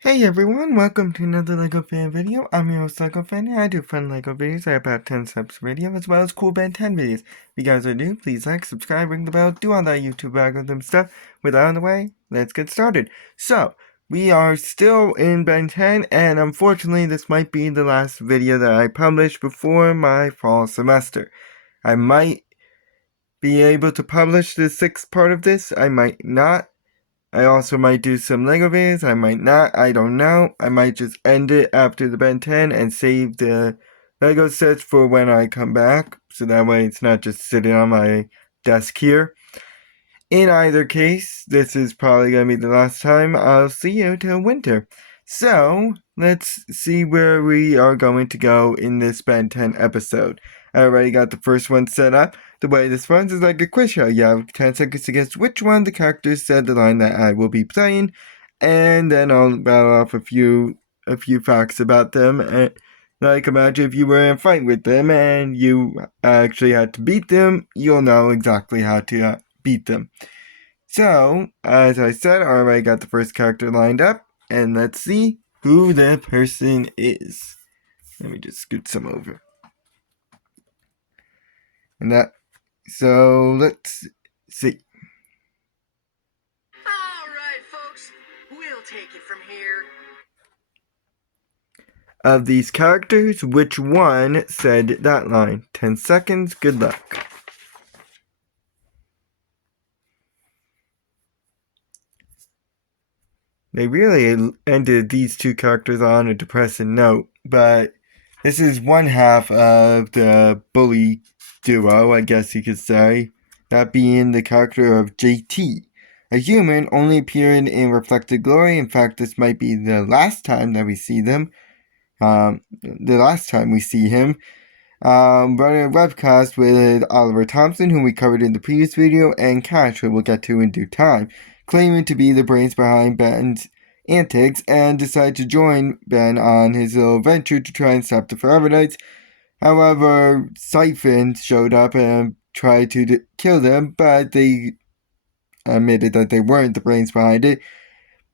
Hey everyone, welcome to another LEGO fan video. I'm your host LEGO fan and I do fun LEGO videos. I have about 10 subs video as well as cool Ben 10 videos. If you guys are new, please like, subscribe, ring the bell, do all that YouTube algorithm stuff. With that out of the way, let's get started. So, we are still in Ben 10 and unfortunately this might be the last video that I publish before my fall semester. I might be able to publish the 6th part of this, I might not. I also might do some LEGO videos, I might not, I don't know. I might just end it after the Ben 10 and save the LEGO sets for when I come back, so that way it's not just sitting on my desk here. In either case, this is probably going to be the last time I'll see you till winter. So, let's see where we are going to go in this Ben 10 episode. I already got the first one set up. The way this runs is like a quiz show. You have 10 seconds to guess which one of the characters said the line that I will be playing, and then I'll rattle off a few facts about them. Like, imagine if you were in a fight with them and you actually had to beat them, you'll know exactly how to beat them. So, as I said, I already got the first character lined up, and let's see who the person is. Let me just scoot some over. So let's see. Alright, folks, we'll take it from here. Of these characters, which one said that line? 10 seconds, good luck. They really ended these two characters on a depressing note, but this is one half of the bully duo, I guess you could say, that being the character of JT, a human only appearing in Reflected Glory. In fact, this might be the last time that we see them. Running a webcast with Oliver Thompson, whom we covered in the previous video, and Cash, who we'll get to in due time, claiming to be the brains behind Ben's antics, and decide to join Ben on his little venture to try and stop the Forever Knights. However, Siphon showed up and tried to kill them, but they admitted that they weren't the brains behind it.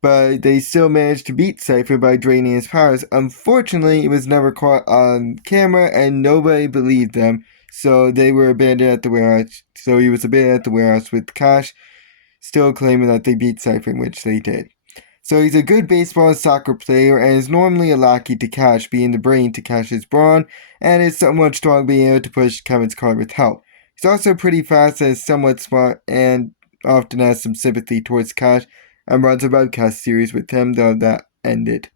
But they still managed to beat Cypher by draining his powers. Unfortunately, it was never caught on camera and nobody believed them, so they were abandoned at the warehouse. So he was abandoned at the warehouse with Cash still claiming that they beat Cypher, which they did. So he's a good baseball and soccer player and is normally a lackey to Cash, being the brain to Cash's brawn, and is somewhat strong, being able to push Kevin's card with help. He's also pretty fast and is somewhat smart and often has some sympathy towards Cash, and runs a webcast series with him, though that ended.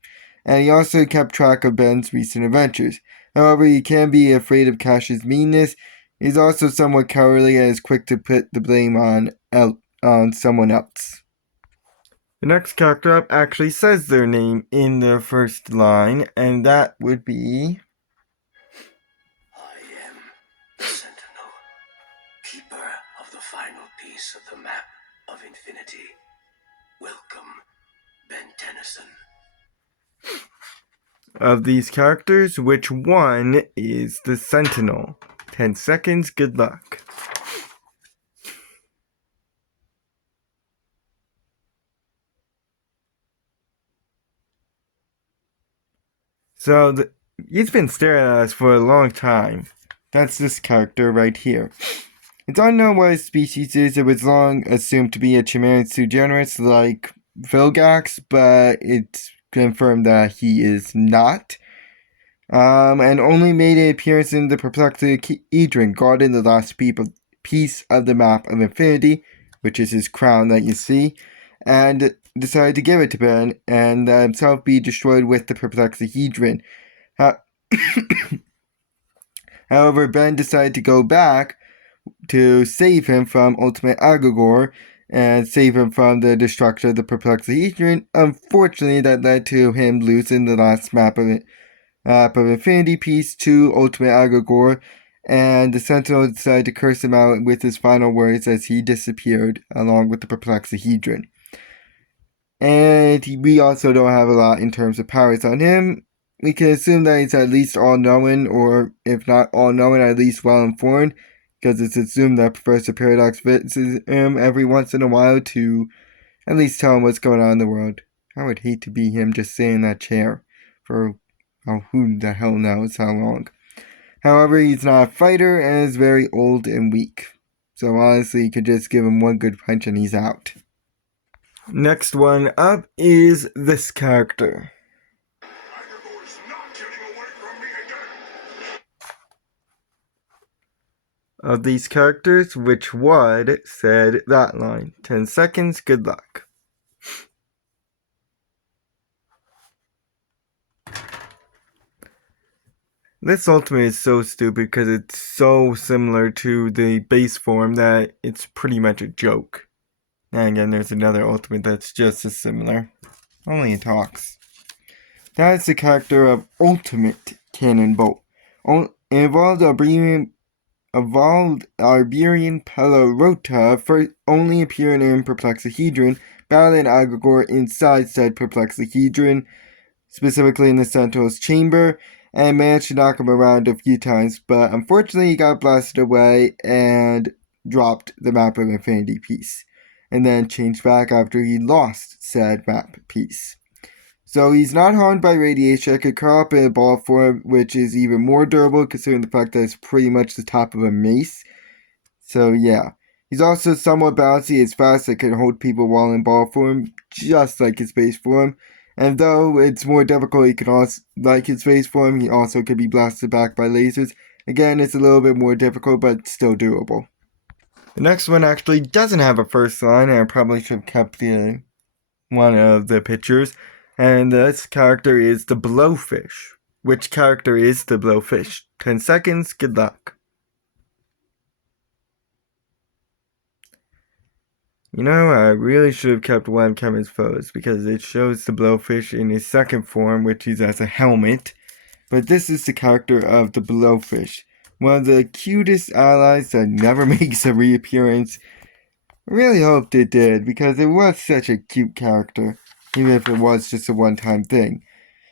And he also kept track of Ben's recent adventures. However, he can be afraid of Cash's meanness. He's also somewhat cowardly and is quick to put the blame on someone else. The next character up actually says their name in their first line, and that would be... I am the Sentinel, keeper of the final piece of the map of infinity. Welcome, Ben Tennyson. Of these characters, which one is the Sentinel? 10 seconds, good luck. So, he's been staring at us for a long time. That's this character right here. It's unknown what his species is. It was long assumed to be a Chimerian sui generis like Vilgax, but it's confirmed that he is not. And only made an appearance in the Perplexedron, guarding the last piece of the map of infinity, which is his crown that you see, and decided to give it to Ben, and himself be destroyed with the Perplexedron. However, Ben decided to go back to save him from Ultimate Aggregor and save him from the destruction of the Perplexedron. Unfortunately, that led to him losing the last map of Infinity piece to Ultimate Aggregor, and the Sentinel decided to curse him out with his final words as he disappeared along with the Perplexedron. And we also don't have a lot in terms of powers on him. We can assume that he's at least all-knowing, or if not all-knowing, at least well-informed, because it's assumed that Professor Paradox visits him every once in a while to at least tell him what's going on in the world. I would hate to be him just sitting in that chair for who the hell knows how long. However, he's not a fighter and is very old and weak. So honestly, you could just give him one good punch and he's out. Next one up is this character. Aggregor's not getting away from me again. Of these characters, which one said that line? 10 seconds, good luck. This ultimate is so stupid because it's so similar to the base form that it's pretty much a joke. And again, there's another ultimate that's just as similar. Only it talks. That is the character of Ultimate Cannonbolt. Involved Iberian Pelorota, first only appearing in Perplexahedron, battling Aggregor inside said Perplexahedron, specifically in the Sentinel's chamber, and managed to knock him around a few times, but unfortunately he got blasted away and dropped the map of Infinity Piece, and then changed back after he lost said map piece. So he's not harmed by radiation. It could curl up in a ball form, which is even more durable considering the fact that it's pretty much the top of a mace. So yeah. He's also somewhat bouncy, it's fast, it can hold people while in ball form, just like his base form. And though it's more difficult, he can also, like his base form, he also could be blasted back by lasers. Again, it's a little bit more difficult, but still doable. The next one actually doesn't have a first line, and I probably should have kept one of the pictures. And this character is the Blowfish. Which character is the Blowfish? 10 seconds, good luck. You know, I really should have kept one of Kevin's photos because it shows the Blowfish in his second form, which is as a helmet. But this is the character of the Blowfish. One of the cutest allies that never makes a reappearance. I really hoped it did because it was such a cute character, even if it was just a one-time thing.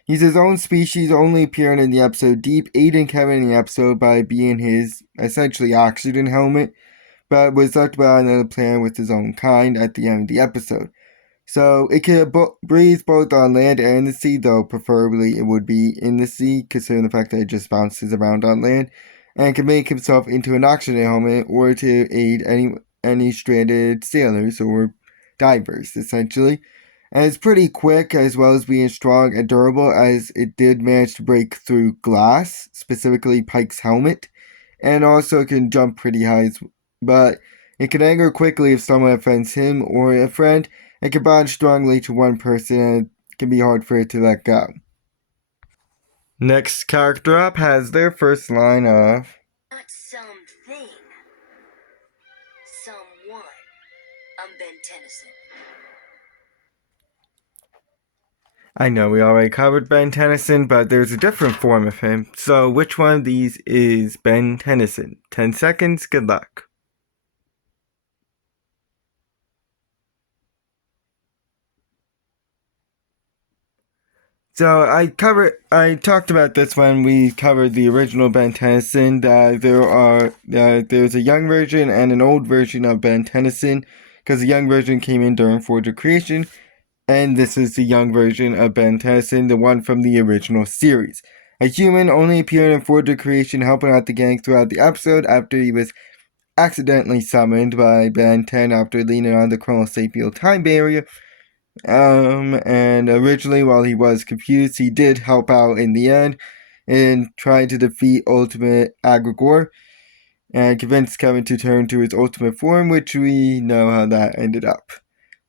He's his own species, only appearing in the episode Deep, aiding Kevin in the episode by being his, essentially, oxygen helmet, but was sucked by another planet with his own kind at the end of the episode. So it can breathe both on land and in the sea, though preferably it would be in the sea, considering the fact that it just bounces around on land, and can make himself into an oxygen helmet or to aid any stranded sailors or divers, essentially. And it's pretty quick, as well as being strong and durable, as it did manage to break through glass, specifically Pike's helmet, and also can jump pretty high, but it can anger quickly if someone offends him or a friend, and can bond strongly to one person, and it can be hard for it to let go. Next character up has their first line of... Not something. Someone. I'm Ben Tennyson. I know we already covered Ben Tennyson, but there's a different form of him. So which one of these is Ben Tennyson? 10 seconds, good luck. So I talked about this when we covered the original Ben Tennyson, that there's a young version and an old version of Ben Tennyson, because the young version came in during Forge of Creation, and this is the young version of Ben Tennyson, the one from the original series. A human only appeared in Forge of Creation, helping out the gang throughout the episode after he was accidentally summoned by Ben 10 after leaning on the chronosapial time barrier. And originally, while he was confused, he did help out in the end in trying to defeat Ultimate Aggregor and convinced Kevin to turn to his ultimate form, which we know how that ended up.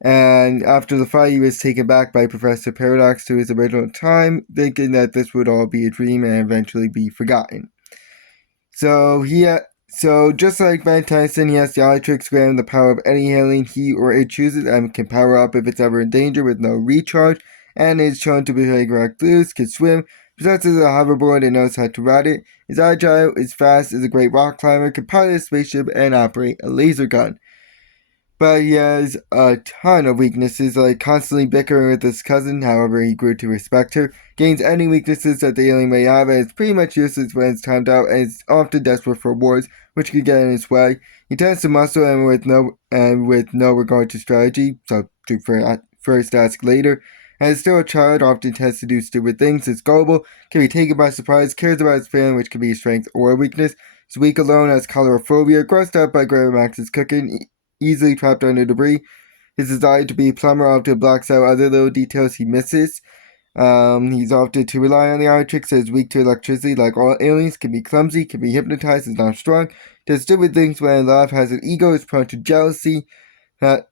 And after the fight, he was taken back by Professor Paradox to his original time, thinking that this would all be a dream and eventually be forgotten. So just like Ben Tennyson, he has the Elytrix grant the power of any alien he or it chooses and can power up if it's ever in danger with no recharge, and is shown to be like blues, can swim, possesses a hoverboard and knows how to ride it, is agile, is fast, is a great rock climber, can pilot a spaceship, and operate a laser gun. But he has a ton of weaknesses, like constantly bickering with his cousin, however he grew to respect her, gains any weaknesses that the alien may have, and is pretty much useless when it's timed out, and is often desperate for wars, which could get in his way. He tends to muscle and with no regard to strategy, so do first ask later, and is still a child, often tends to do stupid things, is gullible, can be taken by surprise, cares about his family, which can be a strength or a weakness, is weak alone, has colorophobia, grossed out by Grandma Max's cooking, easily trapped under debris. His desire to be a plumber often blocks out other little details he misses. He's often to rely on the iron tricks, so is weak to electricity like all aliens, can be clumsy, can be hypnotized, is not strong, does stupid things when in love, has an ego, is prone to jealousy, not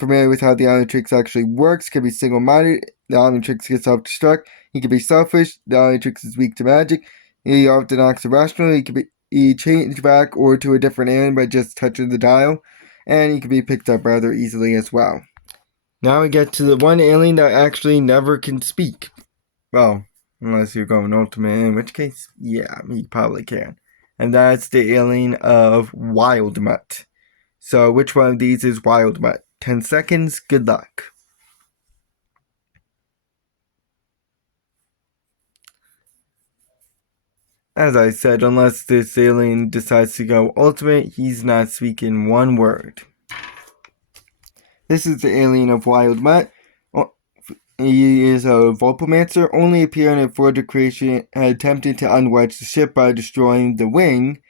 familiar with how the Omnitrix actually works, can be single-minded, the Omnitrix can self-destruct, he can be selfish, the Omnitrix is weak to magic, he often acts irrational, he change back or to a different alien by just touching the dial, and he can be picked up rather easily as well. Now we get to the one alien that actually never can speak. Well, unless you're going ultimate, in which case, yeah, he probably can. And that's the alien of Wildmutt. So which one of these is Wildmutt? 10 seconds, good luck. As I said, unless this alien decides to go ultimate, he's not speaking one word. This is the alien of Wildmutt. He is a Vulkanus, only appearing in Forge Creation, attempting to unwedge the ship by destroying the wing.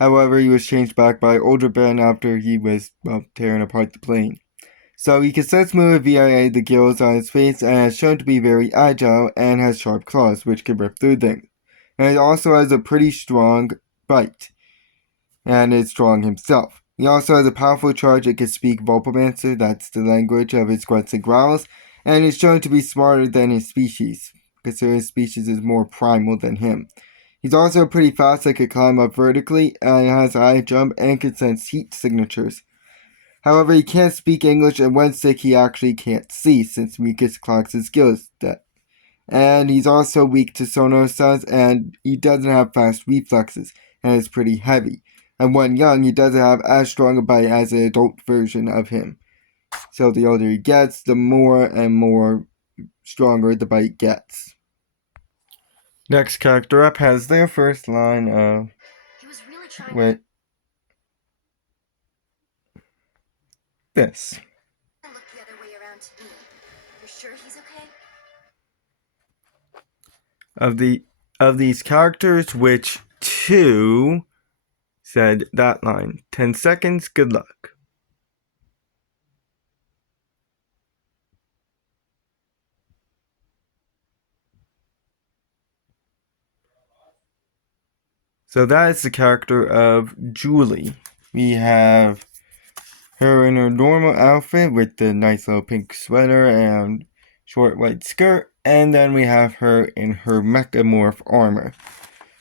However, he was changed back by older Ben after he was, tearing apart the plane. So he can sense move via the gills on his face and has shown to be very agile and has sharp claws which can rip through things. And he also has a pretty strong bite and is strong himself. He also has a powerful charge that can speak Vulkanus, that's the language of his grunts and growls, and is shown to be smarter than his species, considering his species is more primal than him. He's also pretty fast that can climb up vertically and has a high jump and can sense heat signatures. However, he can't speak English, and when sick he actually can't see since mucus clogs his gills. And he's also weak to sonar sounds, and he doesn't have fast reflexes and is pretty heavy. And when young, he doesn't have as strong a bite as an adult version of him. So the older he gets, the more and more stronger the bite gets. Next character up has their first line of with this. Look the other way around to me. You're sure he's okay? Of these characters, which two said that line? 10 seconds, good luck. So that is the character of Julie. We have her in her normal outfit with the nice little pink sweater and short white skirt, and then we have her in her mechamorph armor.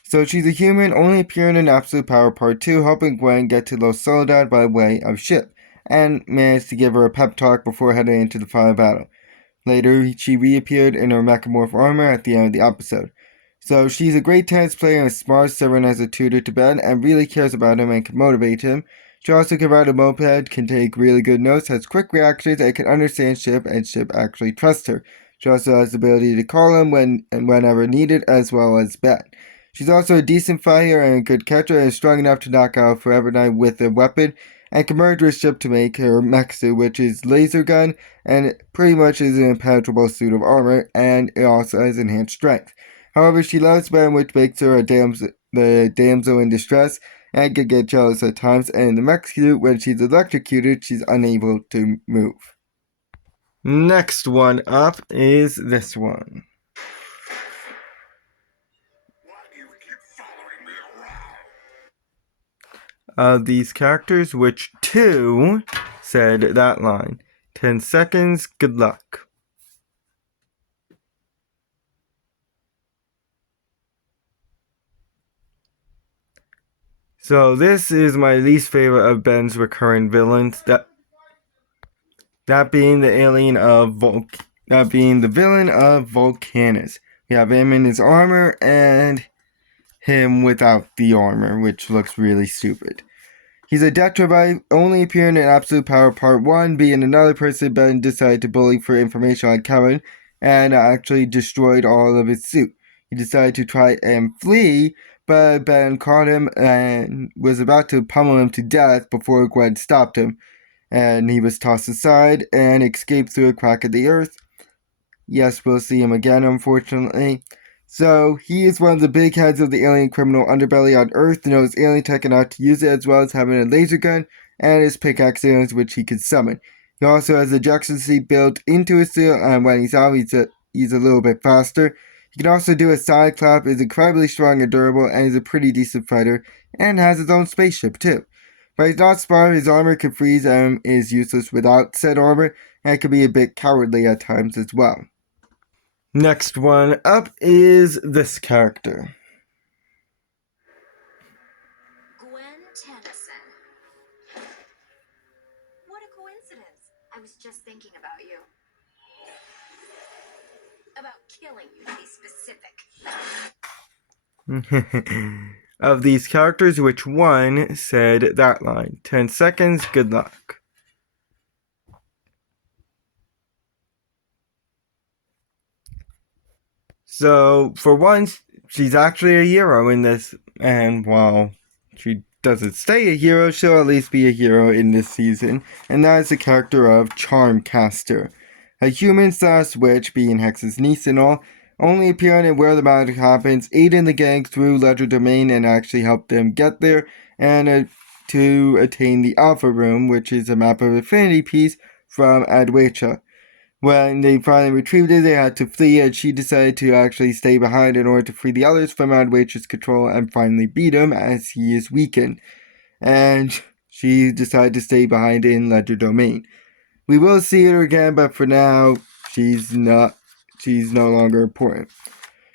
So she's a human, only appearing in Absolute Power Part 2, helping Gwen get to Los Soledad by way of ship, and managed to give her a pep talk before heading into the final battle. Later, she reappeared in her mechamorph armor at the end of the episode. So she's a great tennis player and smart, serving as a tutor to Ben, and really cares about him and can motivate him. She also can ride a moped, can take really good notes, has quick reactions, and can understand Ship, and Ship actually trusts her. She also has the ability to call him when and whenever needed, as well as Ben. She's also a decent fighter and a good catcher, and is strong enough to knock out Forever Knight with a weapon, and can merge with Ship to make her mech suit, which is laser gun, and it pretty much is an impenetrable suit of armor, and it also has enhanced strength. However, she loves Ben, which makes her the damsel in distress, and can get jealous at times, and in the mech suit, when she's electrocuted, she's unable to move. Next one up is this one. Of these characters, which two said that line. 10 seconds, good luck. So this is my least favorite of Ben's recurring villains. That being the alien of that being the villain of Vulkanus. We have him in his armor and him without the armor, which looks really stupid. He's a Detrobite, only appearing in Absolute Power Part 1, being another person Ben decided to bully for information on Kevin, and actually destroyed all of his suit. He decided to try and flee, but Ben caught him and was about to pummel him to death before Gwen stopped him. and he was tossed aside and escaped through a crack in the earth. Yes, we'll see him again, unfortunately. So, he is one of the big heads of the alien criminal underbelly on Earth, knows alien tech enough to use it, as well as having a laser gun and his pickaxe aliens, which he can summon. He also has ejection seat built into his suit, and when he's out, he's a little bit faster. He can also do a side clap, is incredibly strong and durable, and is a pretty decent fighter, and has his own spaceship too. But he's not smart, his armor can freeze and is useless without said armor, and can be a bit cowardly at times as well. Next one up is this character. Gwen Tennyson. What a coincidence. I was just thinking about you. About killing you, to be specific. Of these characters, which one said that line? 10 seconds, good luck. So, for once, she's actually a hero in this, and while she doesn't stay a hero, she'll at least be a hero in this season, and that is the character of Charmcaster. A human/witch, being Hex's niece and all, only appearing in where the magic happens, aid in the gang through Ledger Domain and actually help them get there, and to attain the Alpha Room, which is a map of Infinity Piece from Adwecha. When they finally retrieved it, they had to flee, and she decided to actually stay behind in order to free the others from Adwecha's control and finally beat him as he is weakened. And she decided to stay behind in Ledger Domain. We will see her again, but for now, she's no longer important.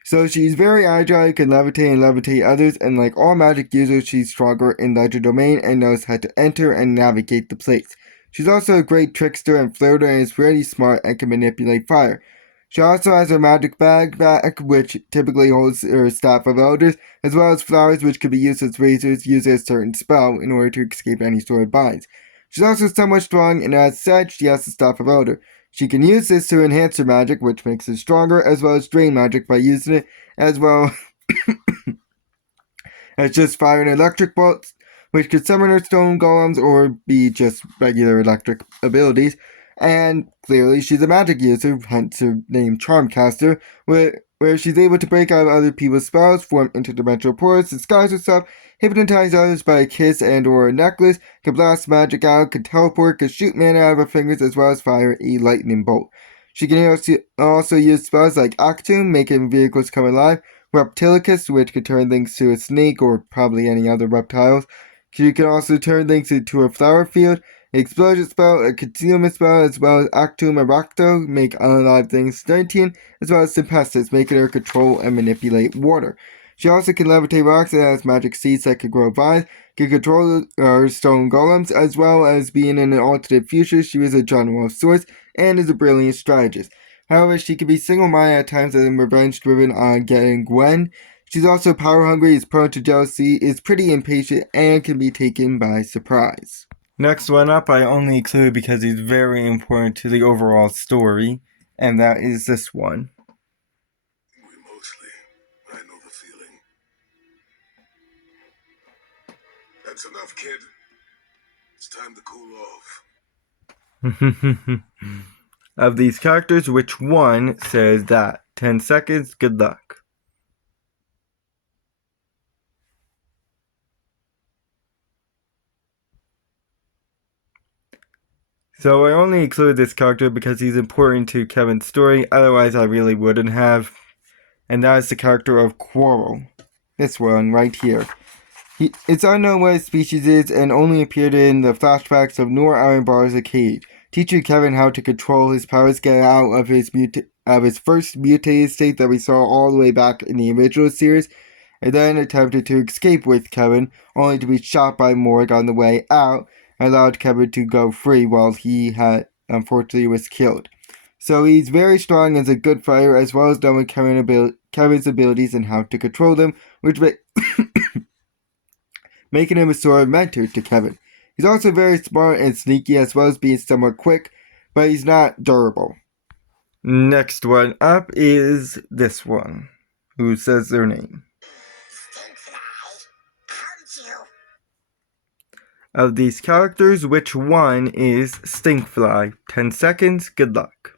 So she's very agile, can levitate others, and like all magic users, she's stronger in Ledger Domain and knows how to enter and navigate the place. She's also a great trickster and flirter and is really smart and can manipulate fire. She also has her magic bag, which typically holds her staff of elders, as well as flowers which can be used as razors used as a certain spell in order to escape any sort of binds. She's also somewhat strong, and as such, she has the staff of elder. She can use this to enhance her magic, which makes her stronger, as well as drain magic by using it, as well as just fire and electric bolts, which could summon her stone golems or be just regular electric abilities. And clearly she's a magic user, hence her name Charmcaster, where she's able to break out of other people's spells, form interdimensional portals, disguise herself, hypnotize others by a kiss and or a necklace, can blast magic out, can teleport, can shoot mana out of her fingers, as well as fire a lightning bolt. She can also use spells like Actum, making vehicles come alive, Reptilicus, which can turn things to a snake or probably any other reptiles. She can also turn things into a flower field, an explosion spell, a concealment spell, as well as Actum Aracto, make unalive things sentient, as well as Tempestus, making her control and manipulate water. She also can levitate rocks and has magic seeds that can grow vines, can control her stone golems, as well as being in an alternate future. She is a general of sorts and is a brilliant strategist. However, she can be single-minded at times and revenge-driven on getting Gwen. She's also power-hungry, is prone to jealousy, is pretty impatient, and can be taken by surprise. Next one up I only include because he's very important to the overall story, and that is this one. I know the feeling. That's enough, kid. It's time to cool off. Of these characters, which one says that? 10 seconds, good luck. So I only include this character because he's important to Kevin's story, otherwise I really wouldn't have. And that is the character of Kwarrel. This one right here. It's unknown what his species is and only appeared in the flashbacks of Noor Ironbar's A Cage, teaching Kevin how to control his powers, get out of his first mutated state that we saw all the way back in the original series, and then attempted to escape with Kevin, only to be shot by Morg on the way out, and allowed Kevin to go free while he unfortunately was killed. So he's very strong and is a good fighter, as well as knowing Kevin's abilities and how to control them, which making him a sort of mentor to Kevin. He's also very smart and sneaky, as well as being somewhat quick, but he's not durable. Next one up is this one, who says their name. Stinkfly, aren't you? Of these characters, which one is Stinkfly? 10 seconds, good luck.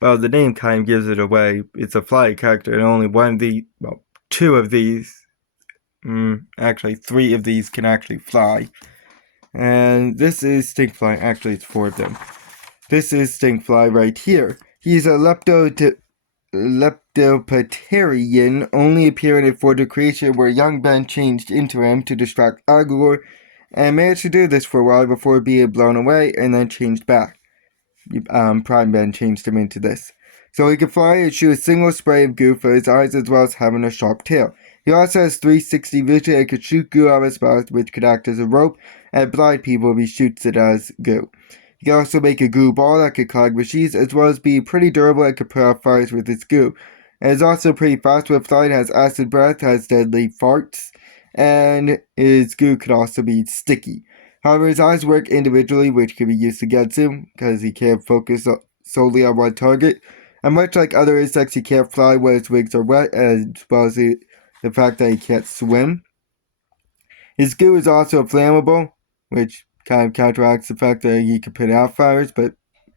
Well, the name kind of gives it away. It's a fly character, and only one of the, well, two of these, actually 3 of these can actually fly. And this is Stinkfly. Actually, it's 4 of them. This is Stinkfly right here. He's a leptopterian, only appearing for the creation where young Ben changed into him to distract Aggregor, and managed to do this for a while before being blown away and then changed back. Prime Ben changed him into this. So he can fly and shoot a single spray of goo for his eyes, as well as having a sharp tail. He also has 360 vision and can shoot goo out of his mouth, which could act as a rope and blind people if he shoots it as goo. He can also make a goo ball that can clog machines, as well as be pretty durable and can put out fires with its goo. And is also pretty fast with flying, has acid breath, has deadly farts, and his goo can also be sticky. However, his eyes work individually, which can be used against him, because he can't focus solely on one target. And much like other insects, he can't fly when his wings are wet, as well as the fact that he can't swim. His goo is also flammable, which kind of counteracts the fact that he can put out fires, but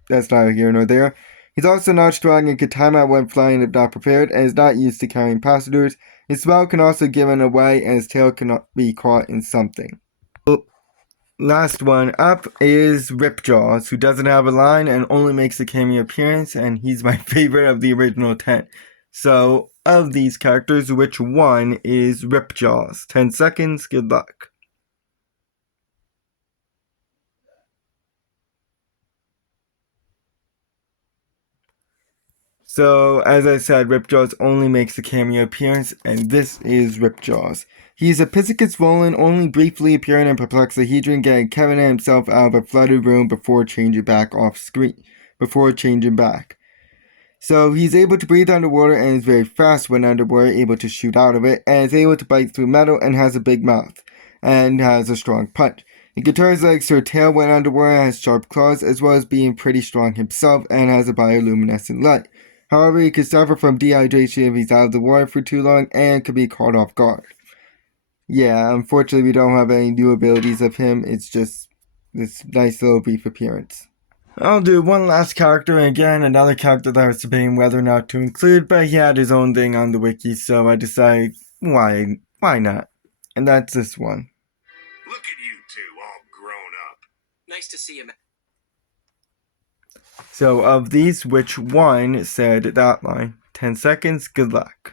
that's neither here nor there. He's also not strong and can time out when flying if not prepared, and is not used to carrying passengers. His smell can also give him away, and his tail cannot be caught in something. Last one up is Ripjaws, who doesn't have a line and only makes a cameo appearance, and he's my favorite of the original 10. So, of these characters, which one is Ripjaws? 10 seconds, good luck. So, as I said, Ripjaws only makes a cameo appearance, and this is Ripjaws. He's a Piscicus Volan, only briefly appearing in Perplexahedron, getting Kevin and himself out of a flooded room before changing back off screen. So he's able to breathe underwater and is very fast when underwater, able to shoot out of it, and is able to bite through metal and has a big mouth, and has a strong punch. He can turn his legs to a tail when underwater, has sharp claws, as well as being pretty strong himself, and has a bioluminescent light. However, he can suffer from dehydration if he's out of the water for too long, and could be caught off guard. Yeah, unfortunately we don't have any new abilities of him, it's just this nice little brief appearance. I'll do one last character, and again, another character that I was debating whether or not to include, but he had his own thing on the wiki, so I decided, why not? And that's this one. Look at you two, all grown up. Nice to see you, man. So, of these, which one said that line? 10 seconds, good luck.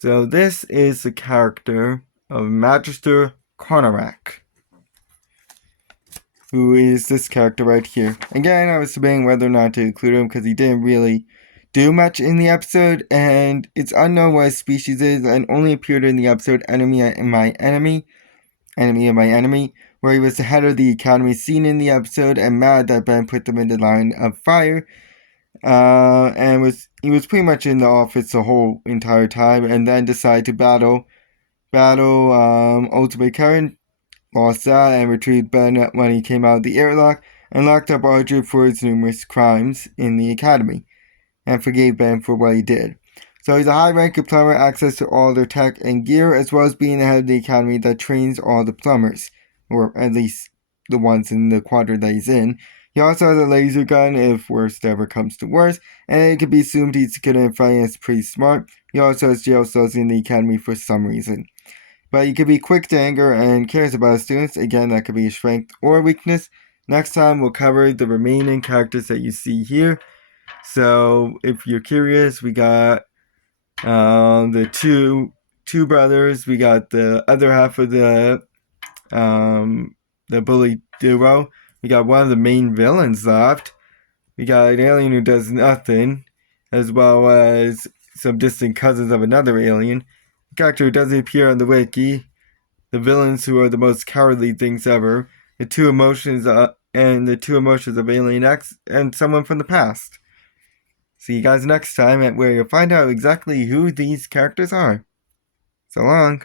So this is the character of Magister Cornorach, who is this character right here. Again, I was debating whether or not to include him because he didn't really do much in the episode, and it's unknown what his species is, and only appeared in the episode Enemy of My Enemy, where he was the head of the academy, seen in the episode and mad that Ben put them in the line of fire. And he was pretty much in the office the whole entire time, and then decided to battle Ultimate Current, lost that, and retrieved Ben when he came out of the airlock, and locked up Archer for his numerous crimes in the academy, and forgave Ben for what he did. So he's a high-ranking plumber, access to all their tech and gear, as well as being the head of the academy that trains all the plumbers, or at least the ones in the quadrant that he's in. He also has a laser gun if worst ever comes to worst, and it can be assumed he's good at fighting and is pretty smart. He also has jail cells in the academy for some reason. But he can be quick to anger and cares about his students. Again, that could be a strength or a weakness. Next time we'll cover the remaining characters that you see here. So if you're curious, we got the two brothers. We got the other half of the bully duo. We got one of the main villains left. We got an alien who does nothing, as well as some distant cousins of another alien. A character who doesn't appear on the wiki. The villains who are the most cowardly things ever. The two emotions of Alien X, and someone from the past. See you guys next time, where you'll find out exactly who these characters are. So long.